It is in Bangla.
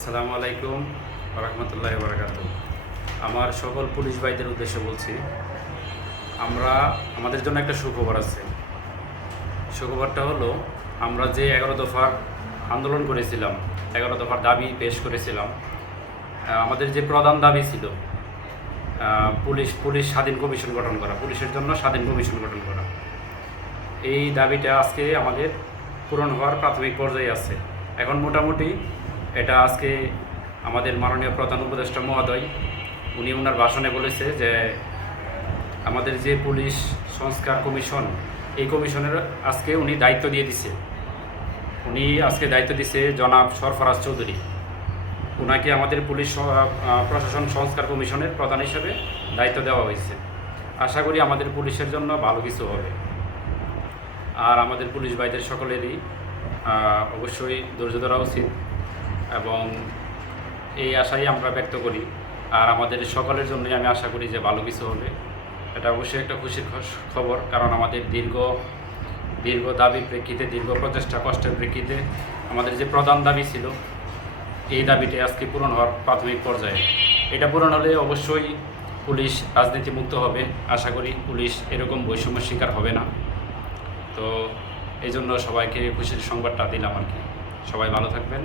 আসসালামু আলাইকুম রহমতুল্লাহ বারাকাত। আমার সকল পুলিশ ভাইদের উদ্দেশ্যে বলছি, আমাদের জন্য একটা সুখবর আছে। সুখবরটা হলো, আমরা যে 11 দফার আন্দোলন করেছিলাম, 11 দফার দাবি পেশ করেছিলাম। আমাদের যে প্রধান দাবি ছিল পুলিশ স্বাধীন কমিশন গঠন করা, পুলিশের জন্য স্বাধীন কমিশন গঠন করা, এই দাবিটা আজকে আমাদের পূরণ হওয়ার প্রাথমিক পর্যায়ে আছে। এখন মোটামুটি এটা আজকে আমাদের মাননীয় প্রধান উপদেষ্টা মহোদয় উনি ওনার ভাষণে বলেছে যে আমাদের যে পুলিশ সংস্কার কমিশন, এই কমিশনের আজকে উনি দায়িত্ব দিয়ে দিছে। উনি আজকে দায়িত্ব দিছে জনাব সরফরাজ চৌধুরী। ওনাকে আমাদের পুলিশ প্রশাসন সংস্কার কমিশনের প্রধান হিসেবে দায়িত্ব দেওয়া হয়েছে। আশা করি আমাদের পুলিশের জন্য ভালো কিছু হবে। আর আমাদের পুলিশ ভাইদের সকলেরই অবশ্যই ধৈর্য ধরা উচিত এবং এই আশাই আমরা ব্যক্ত করি। আর আমাদের সকলের জন্যই আমি আশা করি যে ভালো কিছু হবে। এটা অবশ্যই একটা খুশির খবর, কারণ আমাদের দীর্ঘ দাবির প্রেক্ষিতে, দীর্ঘ প্রচেষ্টা কষ্টের প্রেক্ষিতে আমাদের যে প্রধান দাবি ছিল, এই দাবিটি আজকে পূরণ হওয়ার প্রাথমিক পর্যায়ে। এটা পূরণ হলে অবশ্যই পুলিশ রাজনীতিমুক্ত হবে। আশা করি পুলিশ এরকম বৈষম্যের শিকার হবে না। তো এই জন্য সবাইকে খুশির সংবাদটা দিলাম আর কি। সবাই ভালো থাকবেন।